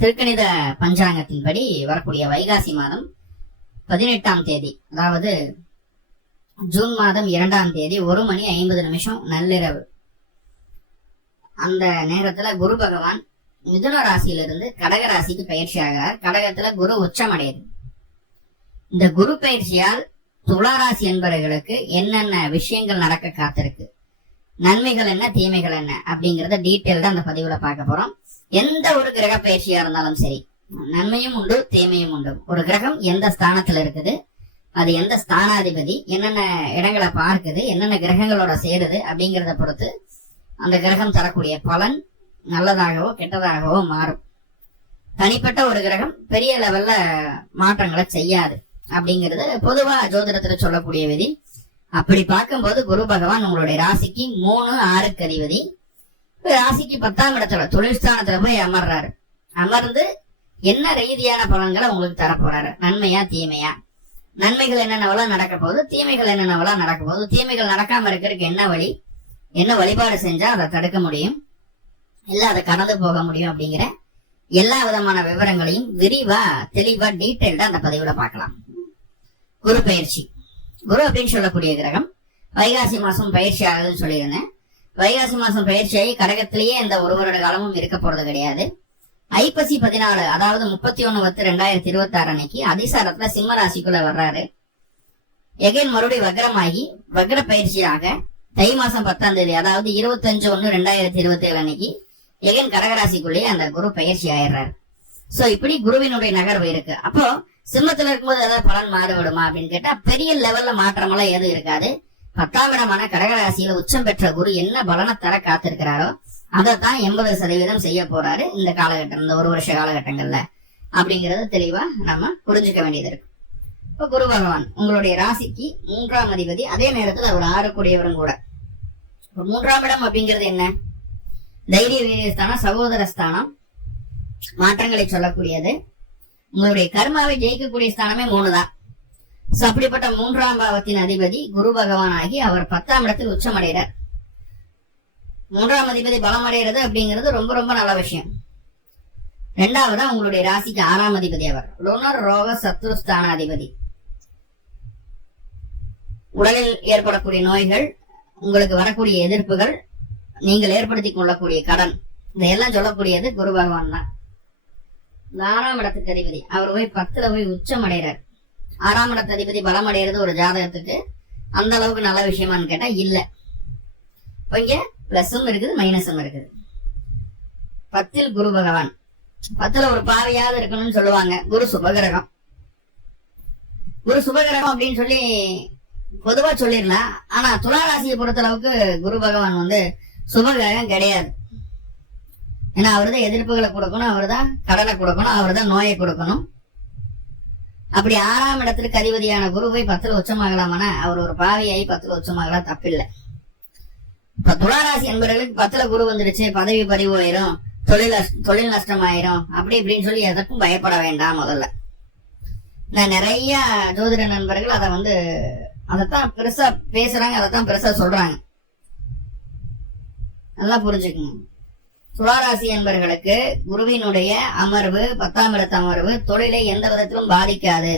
திருக்கணித பஞ்சாங்கத்தின்படி வரக்கூடிய வைகாசி மாதம் 18ஆம் தேதி, அதாவது ஜூன் மாதம் 2ஆம் தேதி 1:50 நள்ளிரவு, அந்த நேரத்துல குரு பகவான் மிதுன ராசியிலிருந்து கடக ராசிக்கு பயிற்சி ஆகிறார். கடகத்துல குரு உச்சமடையுது. இந்த குரு பயிற்சியால் துளாராசி என்பவர்களுக்கு என்னென்ன விஷயங்கள் நடக்க காத்திருக்கு, நன்மைகள் என்ன தீமைகள் என்ன அப்படிங்கறத டீட்டெயில்டா அந்த பதிவுல பார்க்க போறோம். எந்த ஒரு கிரக பயிற்சியா இருந்தாலும் சரி, நன்மையும் உண்டு தீமையும் உண்டு. ஒரு கிரகம் எந்த ஸ்தானத்துல இருக்குது, அது எந்த ஸ்தானாதிபதி என்னென்ன இடங்களை பார்க்குது, என்னென்ன கிரகங்களோட சேருது அப்படிங்கறத பொறுத்து அந்த கிரகம் தரக்கூடிய பலன் நல்லதாகவோ கெட்டதாகவோ மாறும். தனிப்பட்ட ஒரு கிரகம் பெரிய லெவல்ல மாற்றங்களை செய்யாது அப்படிங்கிறது பொதுவா ஜோதிடத்துல சொல்லக்கூடிய விதி. அப்படி பார்க்கும்போது குரு பகவான் உங்களுடைய ராசிக்கு 3-6க்கு அதிபதி. ராசிக்கு 10ஆம் இடத்துல தொழில்ஸ்தானத்துல போய் அமர்றாரு. அமர்ந்து என்ன ரீதியான பலன்களை உங்களுக்கு தரப்போறாரு, நன்மையா தீமையா, நன்மைகள் என்னென்னவெல்லாம் நடக்க போகுது, தீமைகள் என்னென்னவெல்லாம் நடக்க போகுது, தீமைகள் நடக்காம இருக்கிறதுக்கு என்ன வழி, என்ன வழிபாடு செஞ்சா அதை தடுக்க முடியும், இல்ல அதை கடந்து போக முடியும் அப்படிங்கிற எல்லா விதமான விவரங்களையும் விரிவா தெளிவா டீட்டெயில்டா அந்த பதிவுல பார்க்கலாம். குரு பயிற்சி. குரு அப்படின்னு சொல்லக்கூடிய கிரகம் வைகாசி மாசம் பயிற்சி ஆகுதுன்னு சொல்லியிருந்தேன். வைகாசி மாசம் பயிற்சியாகி கடகத்திலேயே இந்த ஒரு வருட காலமும் இருக்க போறது கிடையாது. ஐப்பசி 14, அதாவது 31/10/2026 அன்னைக்கு அதிசாரத்துல சிம்ம ராசிக்குள்ள வர்றாரு. எகைன் மறுபடியும் வக்ரமாகி வக்ர பயிற்சியாக தை மாசம் 10ஆம் தேதி, அதாவது 25/1/2027 அன்னைக்கு எகைன் கடகராசிக்குள்ளேயே அந்த குரு பயிற்சி ஆயிடுறாரு. சோ இப்படி குருவினுடைய நகர்வு இருக்கு. அப்போ சிம்மத்துல இருக்கும்போது ஏதாவது பலன் மாறுபடுமா அப்படின்னு கேட்டா பெரிய லெவல்ல மாற்றம் எல்லாம் எதுவும் இருக்காது. 10ஆம் இடமான கடகராசியில உச்சம் பெற்ற குரு என்ன பலனை தர காத்திருக்கிறாரோ அதைத்தான் 80% செய்ய போறாரு இந்த காலகட்டம், இந்த ஒரு வருஷ காலகட்டங்கள்ல அப்படிங்கறது தெளிவா நம்ம புரிஞ்சுக்க வேண்டியது இருக்கு. இப்ப குரு பகவான் உங்களுடைய ராசிக்கு 3ஆம் அதிபதி, அதே நேரத்துல அவர் 6 கூட. 3ஆம் இடம் அப்படிங்கிறது என்ன, தைரிய வீரியஸ்தானம், சகோதர ஸ்தானம், மாற்றங்களை சொல்லக்கூடியது. உங்களுடைய கர்மாவை ஜெயிக்கக்கூடிய ஸ்தானமே 3 தான். அப்படிப்பட்ட 3ஆம் பாவத்தின் அதிபதி குரு பகவான் ஆகி அவர் 10ஆம் இடத்தில் உச்சமடைகிறார். 3ஆம் அதிபதி பலம் அடைகிறது அப்படிங்கிறது ரொம்ப ரொம்ப நல்ல விஷயம். 2ஆவதா உங்களுடைய ராசிக்கு 6ஆம் அதிபதி அவர் ருணர் ரோக சத்ரு ஸ்தானாதிபதி. உடலில் ஏற்படக்கூடிய நோய்கள், உங்களுக்கு வரக்கூடிய எதிர்ப்புகள், நீங்கள் ஏற்படுத்திக் கொள்ளக்கூடிய கடன், இதையெல்லாம் சொல்லக்கூடியது குரு பகவான் தான். 6ஆம் இடத்துக்கு அதிபதி அவர் போய் 10ல போய் உச்சம் அடைகிறார். 6ஆம் இடத்து அதிபதி பலம் அடைகிறது ஒரு ஜாதகத்துக்கு அந்த அளவுக்கு நல்ல விஷயமான்னு கேட்டா இல்ல. இங்க பிளஸும் இருக்குது மைனஸும் இருக்குது. 10ல் குரு பகவான், 10ல ஒரு பாவையாவது இருக்கணும்னு சொல்லுவாங்க. குரு சுபகிரகம். குரு சுபகிரகம் அப்படின்னு சொல்லி பொதுவா சொல்லிடலாம். ஆனா துளாராசியை பொறுத்த அளவுக்கு குரு பகவான் சுபகிரகம் கிடையாது. ஏன்னா அவர்தான் எதிர்ப்புகளை கொடுக்கணும், அவர்தான் கடனை கொடுக்கணும், அவர்தான் நோயை கொடுக்கணும். அப்படி 6ஆம் இடத்துக்கு அதிபதியான குருவை 10ல உச்சமாகலாமானா அவர் ஒரு பாவியாகி 10ல உச்சமாகலாம், தப்பில்லை. இப்ப துளாராசி என்பவர்களுக்கு 10ல குரு வந்துருச்சு, பதவி பறிவு ஆயிரும், தொழில் நஷ்டம் ஆயிரும் அப்படி இப்படின்னு சொல்லி எதற்கும் பயப்பட வேண்டாம். முதல்ல நான் நிறைய ஜோதிட நண்பர்கள் அதைத்தான் பெருசா பேசுறாங்க, அதைத்தான் பெருசா சொல்றாங்க. நல்லா புரிஞ்சுக்கணும். துளாராசி என்பவர்களுக்கு குருவினுடைய அமர்வு, 10ஆம் இடத்து அமர்வு தொழிலை எந்த விதத்திலும் பாதிக்காது.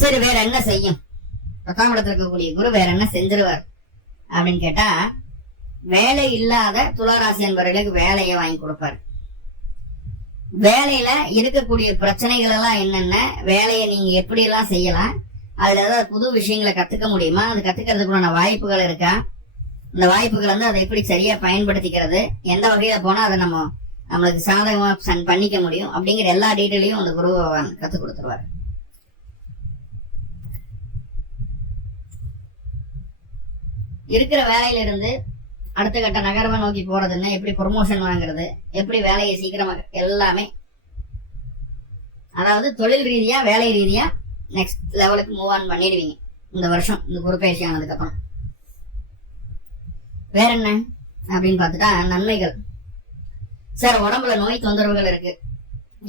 சரி, வேற என்ன செய்யும்? 10ஆம் இடத்துல இருக்கக்கூடிய குரு வேற என்ன செஞ்சிருவார் அப்படின்னு கேட்டா, வேலை இல்லாத துளாராசி என்பவர்களுக்கு வேலையை வாங்கி கொடுப்பார். வேலையில இருக்கக்கூடிய பிரச்சனைகள் எல்லாம் என்னென்ன, வேலையை நீங்க எப்படி எல்லாம் செய்யலாம், அதுல ஏதாவது புது விஷயங்களை கத்துக்க முடியுமா, அது கத்துக்கிறதுக்குள்ள வாய்ப்புகள் இருக்கா, இந்த வாய்ப்புகள் அதை எப்படி சரியா பயன்படுத்திக்கிறது, எந்த வகையில போனா அதை நம்மளுக்கு சாதகமா பண்ணிக்க முடியும் அப்படிங்கிற எல்லா டீட்டெயிலையும் அந்த குரு கத்துக் கொடுத்துருவாரு. இருக்கிற வேலையில இருந்து அடுத்த கட்ட நகர்வை நோக்கி போறதுன்னு, எப்படி ப்ரொமோஷன் வாங்குறது, எப்படி வேலையை சீக்கிரமா, எல்லாமே அதாவது தொழில் ரீதியா வேலை ரீதியா நெக்ஸ்ட் லெவலுக்கு மூவ் ஆன் பண்ணிடுவீங்க இந்த வருஷம், இந்த குரு பயிற்சி ஆனதுக்கு அப்புறம். வேற என்ன அப்படின்னு பார்த்துட்டா, நன்மைகள். சார் உடம்புல நோய் தொந்தரவுகள் இருக்கு,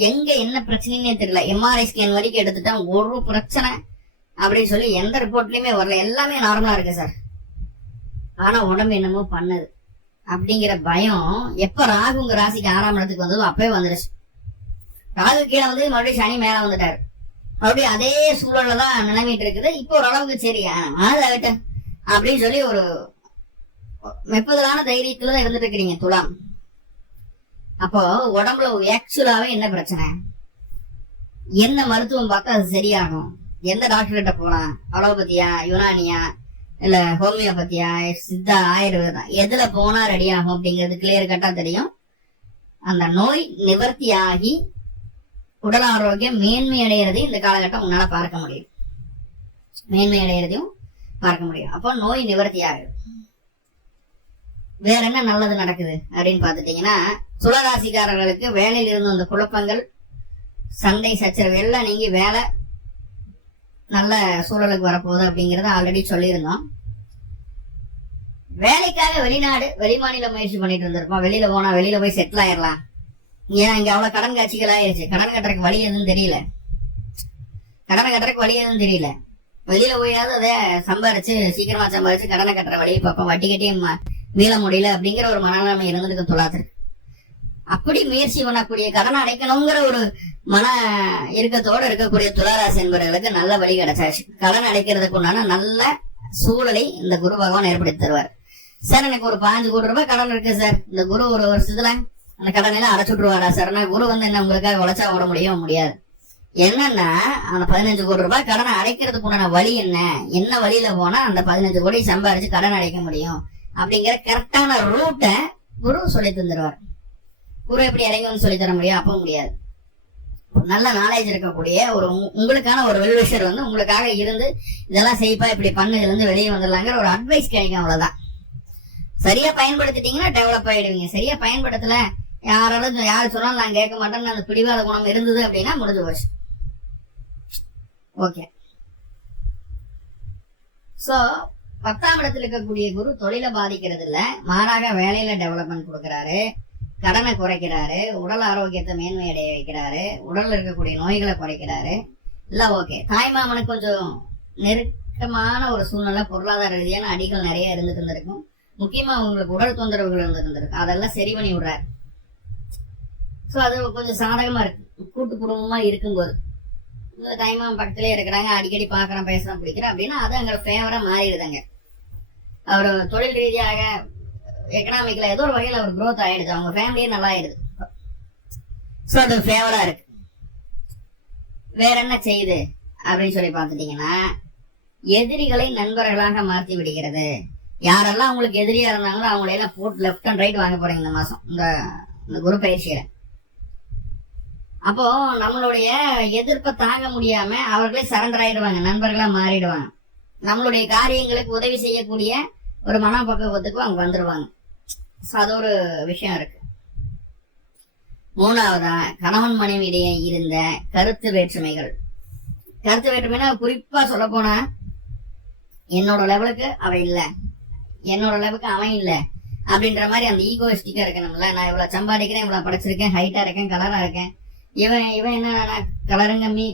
எங்க என்ன பிரச்சனைன்னே தெரியல, எம்ஆர்ஐ ஸ்கேன் வரைக்கும் எடுத்துட்டா ஒரு பிரச்சனை அப்படின்னு சொல்லி எந்த ரிப்போர்ட்லயுமே வரல, எல்லாமே நார்மலா இருக்கு சார், ஆனா உடம்பு என்னமோ பண்ணுது அப்படிங்கிற பயம் எப்ப ராகு உங்க ராசிக்கு 6ஆம் இடத்துக்கு வந்ததோ அப்பவே வந்துருச்சு. ராகு கீழே வந்து மறுபடியும் சனி மேல வந்துட்டாரு. மறுபடியும் அதே சூழல்ல தான் நிலைமைட்டு இருக்குது. இப்போ ஓரளவுக்கு சரி ஆகட்டும் அப்படின்னு சொல்லி ஒரு மெப்பதலான தைரியத்துலதான் இருந்துட்டு இருக்கிறீங்க துலாம். அப்போ உடம்புல ஆக்சுவலாவே என்ன பிரச்சனை, என்ன மருத்துவம் பார்த்தா அது சரியாகும், எந்த டாக்டர் கிட்ட போலாம், அலோபதியா, யுனானியா, இல்ல ஹோமியோபதியா, சித்தா, ஆயுர்வேதம், எதுல போனா ரெடி ஆகும் அப்படிங்கிறது கிளியர் கட்டா தெரியும். அந்த நோய் நிவர்த்தி ஆகி உடல் ஆரோக்கியம் மேன்மை அடைகிறதையும் இந்த காலகட்டம் உன்னால பார்க்க முடியும். மேன்மை அடைகிறதையும் பார்க்க முடியும். அப்போ நோய் நிவர்த்தி ஆகுது. வேற என்ன நல்லது நடக்குது அப்படின்னு பாத்துட்டீங்கன்னா, துளாராசிக்காரர்களுக்கு வேலையில் இருந்து அந்த குழப்பங்கள், சண்டை சச்சரவு எல்லாம் நீங்கி வேலை நல்ல சூழலுக்கு வரப்போகுது அப்படிங்கறத ஆல்ரெடி சொல்லியிருந்தோம். வேலைக்காக வெளிநாடு வெளிமாநில முயற்சி பண்ணிட்டு இருந்திருப்போம். வெளியில போனா வெளியில போய் செட்டில் ஆயிடலாம். ஏன் இங்க அவ்வளவு கடன் காட்சிகள் ஆயிருச்சு. கடன் கட்டுறதுக்கு வழி எதுவும் தெரியல. வெளியில போயாவது அதை சம்பாரிச்சு சீக்கிரமா சம்பாரிச்சு கடனை கட்டுற வழியை பார்ப்போம். வட்டி கட்டியும் மீள முடியல அப்படிங்கிற ஒரு மனநிலைமை இருந்துட்டு துலாத்திருக்கு. அப்படி முயற்சி பண்ணக்கூடிய கடனை அடைக்கணுங்கிற ஒரு மன இறுக்கத்தோடு இருக்கக்கூடிய துளாராசி என்பவர்களுக்கு நல்ல வழி கிடைச்சாச்சு. கடன் அடைக்கிறதுக்கு உண்டான நல்ல சூழலை இந்த குரு பகவான் ஏற்படுத்தி தருவார். சார் எனக்கு ஒரு 5 கோடி ரூபாய் கடன் இருக்கு சார், இந்த குரு ஒரு வருஷத்துல அந்த கடனையில அடைச்சுட்டுருவாரா சார்? குரு வந்து என்ன உங்களுக்காக உழைச்சா ஓட முடியாது. என்னன்னா அந்த 15 கோடி ரூபாய் கடனை அடைக்கிறதுக்கு உண்டான வழி என்ன வழியில போனா அந்த 15 கோடி சம்பாரிச்சு கடன் அடைக்க முடியும் அப்படிங்கிற கரெக்டான ரூட்டை குரு சொல்லி தந்துருவார். குரு எப்படி இறங்கணும்னு சொல்லி தர முடியும்? அப்ப முடியாது. நல்ல நாலேஜ் இருக்கக்கூடிய ஒரு உங்களுக்கான ஒரு வெல்விஷர் வந்து உங்களுக்காக இருந்து இதெல்லாம் செய்ப்பா, இப்படி பண்ணு, இதுல இருந்து வெளியே வந்துடலாங்கிற ஒரு அட்வைஸ் கிடைக்கும். அவ்வளவுதான். சரியா பயன்படுத்திட்டீங்கன்னா டெவலப் ஆயிடுவீங்க. சரியா பயன்படுத்தல, யாரு சொன்னாலும் நான் கேட்க மாட்டேன்னு அந்த பிடிவாத குணம் இருந்தது அப்படின்னா முடிஞ்சு போச்சு. ஓகே. சோ 10ஆம் இடத்துல இருக்கக்கூடிய குரு தொழிலை பாதிக்கிறது இல்ல, மாறாக வேலையில டெவலப்மெண்ட் கொடுக்கறாரு, கடனை குறைக்கிறாரு, உடல் ஆரோக்கியத்தை மேன்மை அடைய வைக்கிறாரு, உடல்ல இருக்கக்கூடிய நோய்களை குறைக்கிறாரு. இல்ல ஓகே. தாய்மாமனுக்கு கொஞ்சம் நெருக்கமான ஒரு சூழ்நிலை, பொருளாதார ரீதியான அடிகள் நிறைய இருந்துட்டு இருந்திருக்கும். முக்கியமா உங்களுக்கு உடல் தொந்தரவுகள் இருந்துட்டு இருந்திருக்கும். அதெல்லாம் சரி பண்ணி விடுறாரு. சோ அது கொஞ்சம் சாதகமா இருக்கு. கூட்டு குடும்பமா இருக்கும்போது தாய்மாமன் பக்கத்திலே இருக்கிறாங்க, அடிக்கடி பாக்குறேன், பேசுறேன், பிடிக்கிறேன் அப்படின்னா அது அங்க ஃபேவரா மாறிடுதாங்க. அவர் தொழில் ரீதியாக எக்கனாமிக்ல ஏதோ ஒரு வகையில் அவர் growth ஆயிடுது, அவங்க ஃபேமிலியே நல்லா ஆயிடுது. சோ அது ஃபேவரா இருக்கு. வேற என்ன செய்யுது அப்படின்னு சொல்லி பாத்துட்டீங்கன்னா, எதிரிகளை நண்பர்களாக மாற்றி விடுகிறது. யாரெல்லாம் உங்களுக்கு எதிரியா இருந்தாங்களோ அவங்களையெல்லாம் போட்டு லெப்ட் அண்ட் ரைட் வாங்க போறீங்க இந்த மாசம், இந்த குரு பயிற்சியில. அப்போ நம்மளுடைய எதிர்ப்பை தாங்க முடியாம அவர்களே சரண்டர் ஆயிடுவாங்க, நண்பர்களா மாறிடுவாங்க. நம்மளுடைய காரியங்களுக்கு உதவி செய்யக்கூடிய ஒரு மனப்பக்குவத்துக்கு அவங்க வந்துருவாங்க. அது ஒரு விஷயம் இருக்கு. 3வதா கணவன் மனைவியிடையே இருந்த கருத்து வேற்றுமைகள். கருத்து வேற்றுமைனா குறிப்பா சொல்ல போனா, என்னோட லெவலுக்கு அவன் இல்ல, என்னோட லெவலுக்கு அவன் இல்ல அப்படின்ற மாதிரி அந்த ஈகோயிஸ்டிக்கா இருக்கணும்ல. நான் இவ்வளவு சம்பாதிக்கிறேன், இவ்வளவு படிச்சிருக்கேன், ஹைட்டா இருக்கேன், கலரா இருக்கேன், இவன் என்ன கலரும் கம்மி,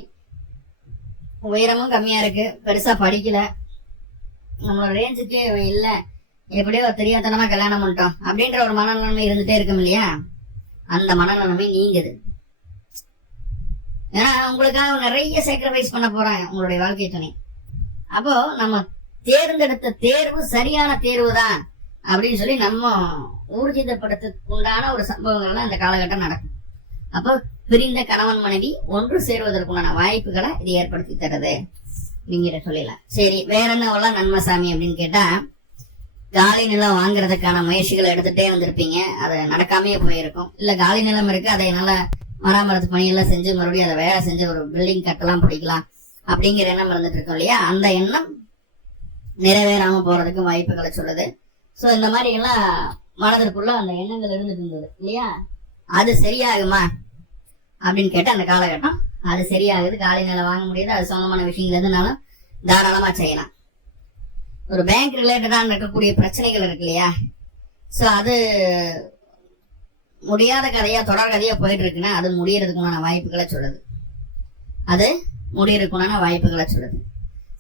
உயரமும் கம்மியா இருக்கு, பெருசா படிக்கல, நம்மளோட ரேஞ்சுக்கு இவன் இல்ல, எப்படியோ தெரியாதனமா கல்யாணம் பண்ணிட்டோம் அப்படின்ற ஒரு மனநிலைமை இருந்துட்டே இருக்கும் இல்லையா? அந்த மனநிலைமை நீங்குது. ஏன்னா உங்களுக்காக நிறைய சாக்ரிஃபைஸ் பண்ண போறாங்க உங்களுடைய வாழ்க்கை துணை. அப்போ நம்ம தேர்ந்தெடுத்த தேர்வு சரியான தேர்வு தான் அப்படின்னு சொல்லி நம்ம ஊர்ஜிதப்படுத்த உண்டான ஒரு சம்பவங்கள்லாம் இந்த காலகட்டம் நடக்கும். அப்போ பிரிந்த கணவன் மனைவி ஒன்று சேருவதற்குண்டான வாய்ப்புகளை இது ஏற்படுத்தி தருது அப்படிங்கிற சொல்லலாம். சரி, வேற என்னவெல்லாம் நன்மை சாமி அப்படின்னு கேட்டா, காலி நிலம் வாங்குறதுக்கான முயற்சிகள் எடுத்துட்டே வந்திருப்பீங்க, அது நடக்காமே போயிருக்கும். இல்ல காலி நிலம் இருக்கு, அதை நல்லா மராமரத்து பணியெல்லாம் செஞ்சு மறுபடியும் அதை வேலை செஞ்சு ஒரு பில்டிங் கட்டலாம், பிடிக்கலாம் அப்படிங்கிற எண்ணம் இருந்துட்டு இருக்கோம் இல்லையா? அந்த எண்ணம் நிறைவேறாம போறதுக்கு வாய்ப்புகளை சொல்லுது. சோ இந்த மாதிரி எல்லாம் மனதிற்குள்ள அந்த எண்ணங்கள் இருந்துட்டு இருந்தது இல்லையா? அது சரியாகுமா அப்படின்னு கேட்டா அந்த காலகட்டம் அது சரியாகுது. காலி நிலம் வாங்க முடியுது, அது சொந்தமான விஷயங்கள் எதுனாலும் தாராளமா செய்யலாம். ஒரு பேங்க் ரிலேட்டடான இருக்கக்கூடிய பிரச்சனைகள் இருக்கு இல்லையா? சோ அது முடியாத கதையா தொடர் கதையா போயிட்டு இருக்குன்னா அது முடியறதுக்குண்டான வாய்ப்புகளை சொல்லுது.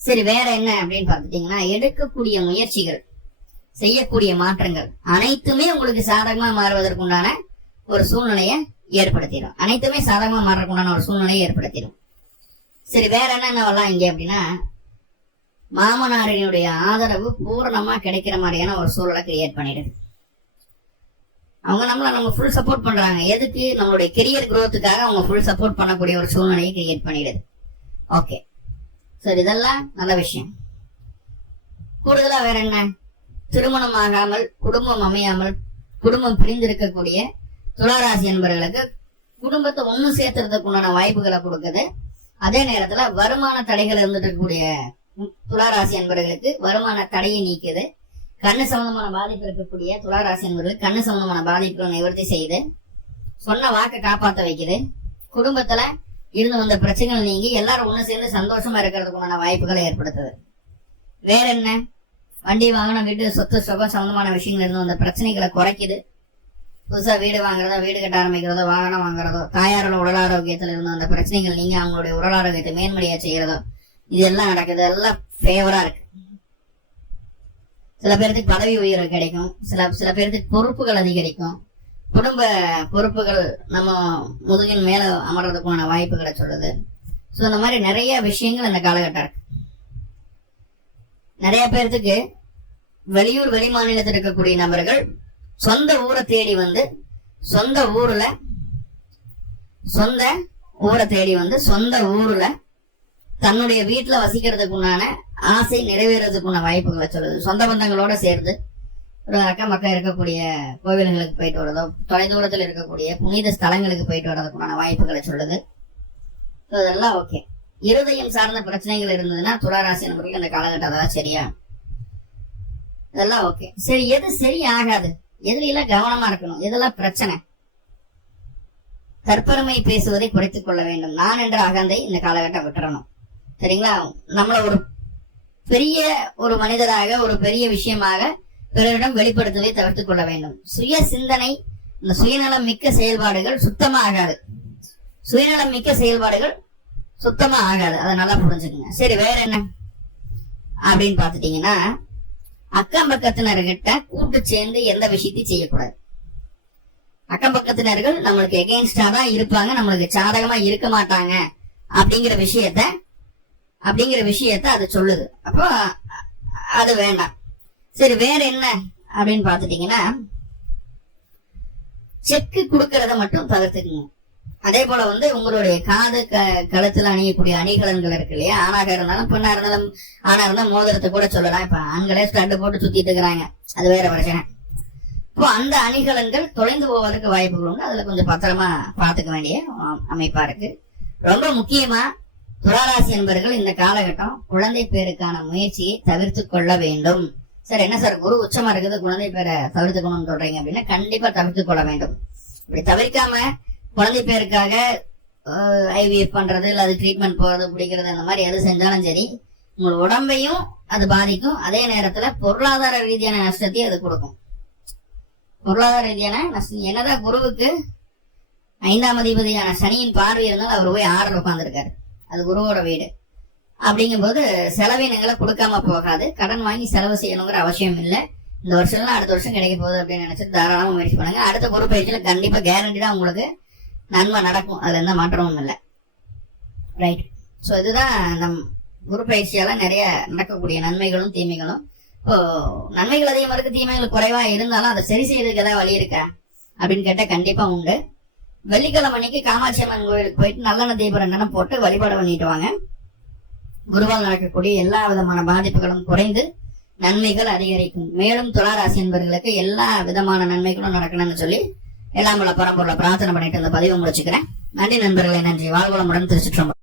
சரி, வேற என்ன அப்படின்னு பாத்துட்டீங்கன்னா, எடுக்கக்கூடிய முயற்சிகள், செய்யக்கூடிய மாற்றங்கள் அனைத்துமே உங்களுக்கு சாதகமா மாறுவதற்குண்டான ஒரு சூழ்நிலைய ஏற்படுத்திடும். அனைத்துமே சாதகமா மாறக்குண்டான ஒரு சூழ்நிலையை ஏற்படுத்திடும். சரி, வேற என்னென்னவெல்லாம் இங்க அப்படின்னா, மாமனாரினுடைய ஆதரவு பூரணமா கிடைக்கிற மாதிரியான ஒரு சூழலை கிரியேட் பண்ணிடுது. அவங்க நம்ம ஃபுல் சப்போர்ட் பண்றாங்க. எதுக்கு? நம்மளுடைய கெரியர் குரோத்துக்காக அவங்க ஃபுல் சப்போர்ட் பண்ணக்கூடிய ஒரு சூழ்நிலையை கிரியேட் பண்ணிடுது. ஓகே, சரி, இதெல்லாம் நல்ல விஷயம். கூடுதலா வேற என்ன? திருமணம் ஆகாமல், குடும்பம் அமையாமல், குடும்பம் பிரிந்திருக்கக்கூடிய துளாராசி என்பவர்களுக்கு குடும்பத்தை ஒண்ணு சேர்த்துறதுக்கு உண்டான வாய்ப்புகளை கொடுக்குது. அதே நேரத்துல வருமான தடைகள் இருந்துட்டு இருக்கக்கூடிய துளாராசி என்பவர்களுக்கு வருமான தடையை நீக்குது. கண்ணு சம்பந்தமான பாதிப்பு இருக்கக்கூடிய துளாராசி என்பவர்களுக்கு கண்ணு சம்பந்தமான பாதிப்புகளை நிவர்த்தி செய்து சொன்ன வாக்கை காப்பாற்ற வைக்குது. குடும்பத்துல இருந்து வந்த பிரச்சனைகள் நீங்கி எல்லாரும் ஒண்ணு சேர்ந்து சந்தோஷமா இருக்கிறதுக்கு உண்டான வாய்ப்புகளை ஏற்படுத்துது. வேற என்ன? வண்டி வாகனம், வீட்டு, சொத்து, சுகம் சம்பந்தமான விஷயங்கள் இருந்து வந்த பிரச்சனைகளை குறைக்குது. புதுசா வீடு வாங்குறதோ, வீடு கட்ட ஆரம்பிக்கிறதோ, வாகனம் வாங்குறதோ, தாயாரோட உடல் ஆரோக்கியத்துல இருந்த அந்த பிரச்சனைகள் நீங்க அவங்களுடைய உடல் ஆரோக்கியத்தை மேன்மையா செய்யறதோ, இதெல்லாம் நடக்குது. எல்லாம் ஃபேவரா இருக்கு. சில பேருக்கு பதவி உயர்வு கிடைக்கும். சில பேருக்கு பொறுப்புகள் அதிகரிக்கும். குடும்ப பொறுப்புகள் நம்ம முதுகின் மேல அமர்றதுக்கான வாய்ப்புகளை சொல்லுது. சோ இந்த மாதிரி நிறைய விஷயங்கள் இந்த காலகட்டம் இருக்கு. நிறைய பேர்த்துக்கு வெளியூர், வெளி மாநிலத்தில் இருக்கக்கூடிய நபர்கள் சொந்த ஊரை தேடி வந்து சொந்த ஊர்ல தன்னுடைய வீட்டுல வசிக்கிறதுக்கு உண்டான ஆசை நிறைவேறதுக்குள்ள வாய்ப்புகளை சொல்லுது. சொந்த பந்தங்களோட சேர்ந்து ஒரு அக்கம் பக்கம் இருக்கக்கூடிய கோவில்களுக்கு போயிட்டு வரதோ, தொலைதூரத்தில் இருக்கக்கூடிய புனித ஸ்தலங்களுக்கு போயிட்டு வர்றதுக்குண்டான வாய்ப்புகளை சொல்லுது. இதெல்லாம் ஓகே. இருதயம் சார்ந்த பிரச்சனைகள் இருந்ததுன்னா துளாராசி நபர்களுக்கு அந்த காலகட்டம் சரியா, இதெல்லாம் ஓகே. சரி, எது சரி ஆகாது, எதுல எல்லாம் கவனமா இருக்கணும், இதெல்லாம் பிரச்சனை. தற்பெருமை பேசுவதை குறைத்துக் கொள்ள வேண்டும். நான் என்ற அகந்தை இந்த காலகட்டம் விட்டுறணும். சரிங்களா? நம்மள ஒரு மனிதராக, ஒரு பெரிய விஷயமாக பிறரிடம் வெளிப்படுத்துவதை தவிர்த்துக் கொள்ள வேண்டும். சுய சிந்தனை, இந்த சுயநலம் மிக்க செயல்பாடுகள் சுத்தமா ஆகாது. அதை நல்லா புரிஞ்சுக்கங்க. சரி, வேற என்ன அப்படின்னு பாத்துட்டீங்கன்னா, அக்கம் பக்கத்தினர்கிட்ட கூட்டு சேர்ந்து எந்த விஷயத்தையும் செய்யக்கூடாது. அக்கம் பக்கத்தினர்கள் நம்மளுக்கு எகெயின்ஸ்டா தான் இருப்பாங்க, நம்மளுக்கு சாதகமா இருக்க மாட்டாங்க அப்படிங்கிற விஷயத்த அது சொல்லுது. அப்போ அது வேண்டாம். சரி, வேற என்ன அப்படின்னு பாத்துட்டீங்கன்னா, செக்கு கொடுக்கறத மட்டும் தவிர்த்துக்குங்க. அதே போல உங்களுடைய காது கழுத்துல அணியக்கூடிய அணிகலன்கள் இருக்கு இல்லையா, ஆணாக இருந்தாலும் பெண்ணா இருந்தாலும், ஆணா இருந்தா மோதிரத்தை கூட சொல்லலாம். இப்ப ஆண்களே ஸ்டண்ட் போட்டு சுத்திட்டு இருக்கிறாங்க, அது வேற பிரச்சனை. இப்போ அந்த அணிகலன்கள் தொலைந்து போவதற்கு வாய்ப்புகள் உண்டு. அதுல கொஞ்சம் பத்திரமா பாத்துக்க வேண்டிய அமைப்பா இருக்கு. ரொம்ப முக்கியமா துளாராசி என்பவர்கள் இந்த காலகட்டம் குழந்தை பேருக்கான முயற்சியை தவிர்த்து கொள்ள வேண்டும். சார், என்ன சார் குரு உச்சமா இருக்குது, குழந்தை பேரை தவிர்த்துக்கணும்னு சொல்றீங்க அப்படின்னா, கண்டிப்பா தவிர்த்து கொள்ள வேண்டும். இப்படி தவிர்க்காம குழந்தை பேருக்காக ஐவிஎஃப் பண்றது, இல்ல அது ட்ரீட்மெண்ட் போறது, பிடிக்கிறது, அந்த மாதிரி எது செஞ்சாலும் சரி, உங்களோட உடம்பையும் அது பாதிக்கும். அதே நேரத்துல பொருளாதார ரீதியான நஷ்டத்தையும் அது கொடுக்கும். பொருளாதார ரீதியான நஷ்டம். என்னதான் குருவுக்கு 5ஆம் அதிபதியான சனியின் பார்வை இருந்தாலும் அவர் போய் 6ல் உட்கார்ந்துருக்காரு. அது குருவோட வீடு. அப்படிங்கும் போது செலவினங்களை கொடுக்காம போகாது. கடன் வாங்கி செலவு செய்யணுங்கிற அவசியம் இல்லை. இந்த வருஷம் அடுத்த வருஷம் கிடைக்க போகுது அப்படின்னு நினைச்சிட்டு தாராளமா முயற்சி பண்ணுங்க. அடுத்த குரு பயிற்சியில கண்டிப்பா கேரண்டிடா உங்களுக்கு நன்மை நடக்கும். அதுல எந்த மாற்றமும் இல்லை. ரைட். சோ இதுதான் நம் குரு பயிற்சியால நிறைய நடக்கக்கூடிய நன்மைகளும் தீமைகளும். இப்போ நன்மைகள் அதிகமா இருக்கு, தீமைகள் குறைவா இருந்தாலும் அதை சரி செய்யறதுக்கு ஏதாவது வழி இருக்கா அப்படின்னு கேட்டா கண்டிப்பா உண்டு. வெள்ளிக்கிழமை அன்னைக்கு காமாட்சி அம்மன் கோயிலுக்கு போயிட்டு நல்லெண்ணெய் தீபம் 2 போட்டு வழிபாடு பண்ணிட்டு வாங்க. குருவால் நடக்கக்கூடிய எல்லா விதமான பாதிப்புகளும் குறைந்து நன்மைகள் அதிகரிக்கும். மேலும் துளாராசி என்பவர்களுக்கு எல்லா விதமான நன்மைகளும் நடக்கணும்னு சொல்லி எல்லாம் உள்ள பரம்பொருளை பிரார்த்தனை பண்ணிட்டு இந்த பதிவை முடிச்சுக்கிறேன். நன்றி நண்பர்களே, நன்றி. வாழ்வளமுடன். திருச்சிற்றம்பலம்.